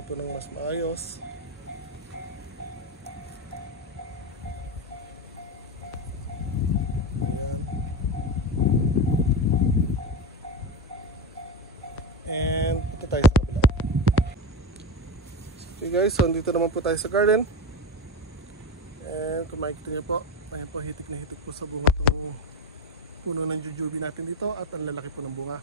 nyo po ng mas maayos. And punta tayo sa kabila. Okay guys, so dito naman po tayo sa garden. And kung makikita nyo po, ayan po, hitik na hitik po sa bunga itong puno ng jujube natin dito at ang lalaki po ng bunga.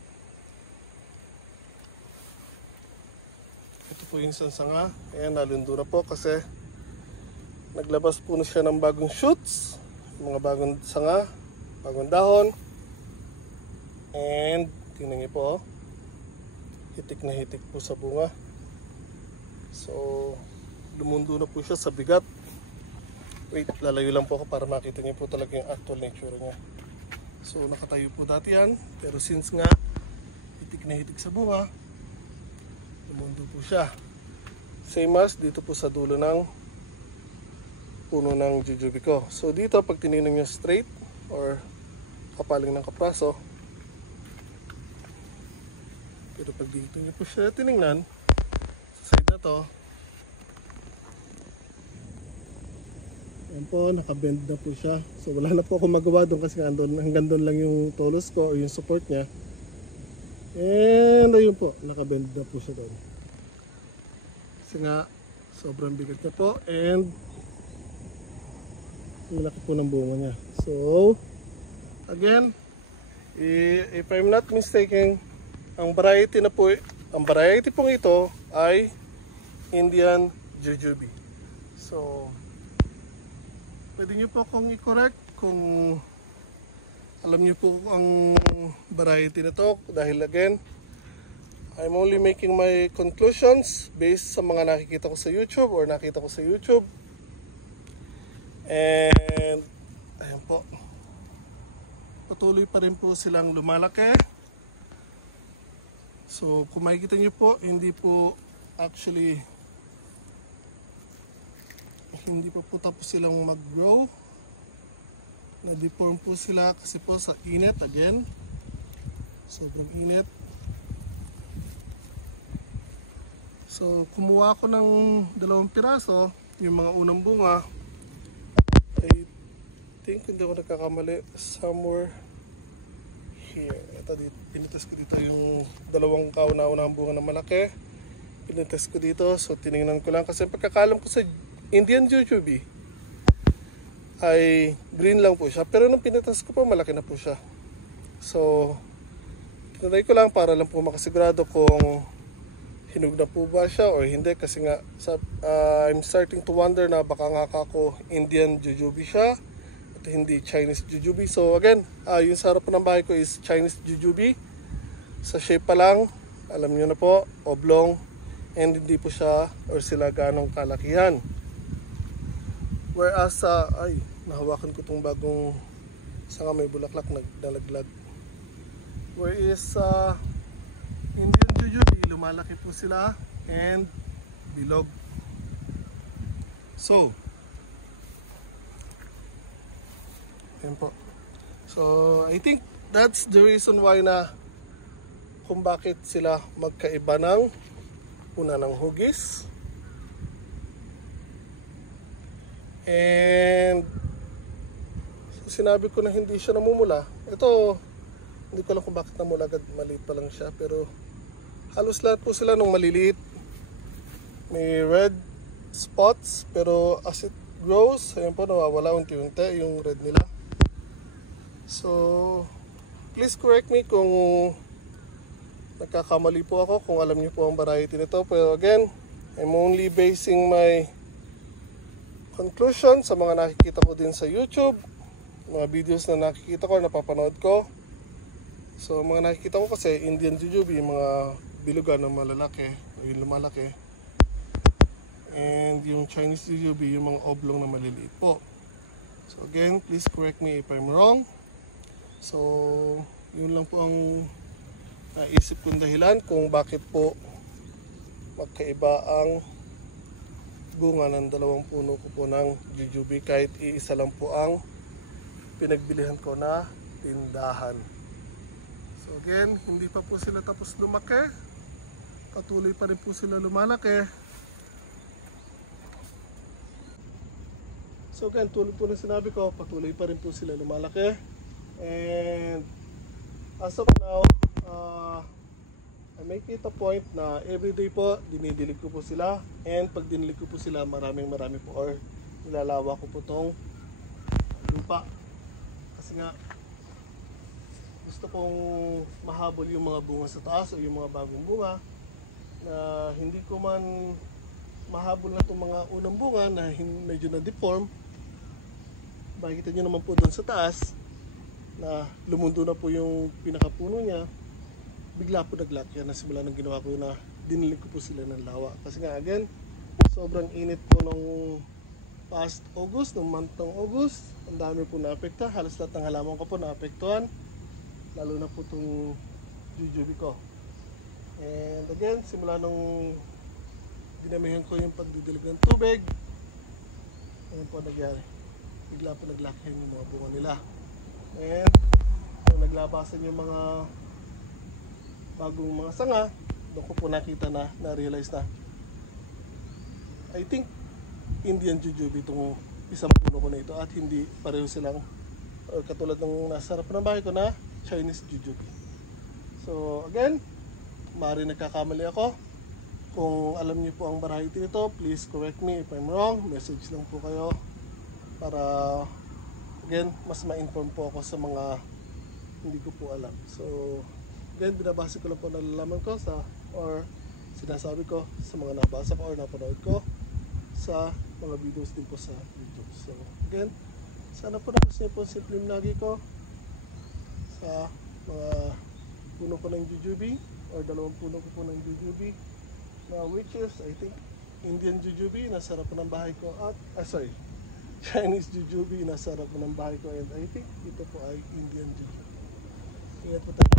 Ito po yung isang sanga. Ayan, nalundo na po kasi naglabas po na siya ng bagong shoots, mga bagong sanga, bagong dahon. And tingnan niyo po, hitik na hitik po sa bunga. So lumundo na po siya sa bigat. Wait, lalayo lang po ako para makita niyo po talaga yung actual nature niya. So nakatayo po dati yan, pero since nga hitik na hitik sa bunga, lumundo po siya. Same as dito po sa dulo ng puno ng jujube ko. So dito pag tinignan niyo straight or kapaling ng kapraso, pero pag dito niyo po siya tinignan sa side na to, yan po, nakabend na po siya. So wala na po ako magawa doon kasi hanggang doon lang yung tolos ko or yung support niya. And ayun po, nakabend na po siya doon. Kasi nga, sobrang bigat niya po. And yung laki po ng bunga niya. So, again, if I'm not mistaken, ang variety pong ito ay Indian jujube. So, pwede nyo po akong i-correct kung alam nyo po ang variety na to, dahil again, I'm only making my conclusions based sa mga nakikita ko sa YouTube or nakita ko sa YouTube. And ayun po, patuloy pa rin po silang lumalaki. So kung makikita nyo po, hindi pa po tapos silang mag-grow. Na-deform po sila kasi po sa init, again, sobrang init. So kumuha ako ng 2 piraso, yung mga unang bunga. I think hindi ako nagkakamali, somewhere here. Ito dito, pinitas ko dito yung 2 kauna-unang bunga na malaki. Pinitas ko dito, so tinignan ko lang kasi pagkakalam ko sa Indian jujube ay green lang po siya, pero nung pinitas ko po malaki na po siya. So tinatry ko lang para lang po makasigurado kung hinog na po ba siya or hindi, kasi nga I'm starting to wonder na baka nga ako Indian jujube siya at hindi Chinese jujube. So again, yung sa harap ng bahay ko is Chinese jujube. Sa shape pa lang, alam nyo na po, oblong, and hindi po siya or sila ganong kalakihan. Whereas nahawakan ko itong bagong sanga may bulaklak, nagdalaglag. Whereas Indian jujube, lumalaki po sila and bilog. So, yun po. So, I think that's the reason why na kung bakit sila magkaiba ng una ng hugis. And so, sinabi ko na hindi siya namumula. Ito, hindi ko alam kung bakit namula agad, maliit pa lang siya, pero halos lahat po sila nung maliliit may red spots, pero as it grows, ayun po, nawawala unti-unti yung red nila. So please correct me kung nagkakamali po ako, kung alam niyo po ang variety nito. Pero again, I'm only basing my conclusion sa mga nakikita ko din sa YouTube, mga videos na nakikita ko, napapanood ko. So mga nakikita ko kasi Indian jujube, yung mga bilugan na malalaki, yung lumalaki. And yung Chinese jujube, yung mga oblong na maliliit po. So again, please correct me if I'm wrong. So yun lang po ang naisip kong dahilan kung bakit po magkaiba ang bunga ng 2 puno ko po ng jujube, kahit iisa lang po ang pinagbilihan ko na tindahan. So again, hindi pa po sila tapos lumaki. Patuloy pa rin po sila lumalaki. So again, tulad po ng sinabi ko, patuloy pa rin po sila lumalaki. And as of now, I make it a point na everyday po, dinidilig ko po sila. And pag dinilig ko po sila, marami po or nilalawa ko po tong lupa. Kasi nga, gusto kong mahabol yung mga bunga sa taas o yung mga bagong bunga na hindi ko man mahabol na itong mga unang bunga na medyo na-deform. Makikita nyo naman po doon sa taas na lumundo na po yung pinakapuno niya. Bigla po naglaki yan na simula ng ginawa ko na dinilig ko po sila ng lawa. Kasi nga again, sobrang init po nung past August, nung month ng August. Ang dami po naapekta. Halos lahat ng halaman ko po naapektuhan. Lalo na po itong jujube ko. And again, simula nung dinamihan ko yung pagdidilig ng tubig, ayun po nangyari. Bigla po naglakihan yung mga bunga nila. And nung naglabasan yung mga bagong mga sanga, doon ko po nakita na, na-realize na I think Indian jujube itong isang puno ko na ito at hindi pareho silang katulad ng nasa harap ng bahay ko na Chinese jujube. So again, maaari nagkakamali ako. Kung alam niyo po ang variety nito, please correct me if I'm wrong. Message lang po kayo para again, mas ma-inform po ako sa mga hindi ko po alam. So again, binabasa ko lang po nalalaman ko sa or sinasabi ko sa mga nabasa ko or napanood ko sa mga videos din po sa YouTube. So again, sana po nakas niyo po simpleng lagi ko sa mga puno ko ng jujube or dalawang puno ko po ng jujube na which is I think Indian jujube nasa harap ng bahay ko at sorry, Chinese jujube nasa harap ng bahay ko and I think ito po ay Indian jujube. Ingat po tayo.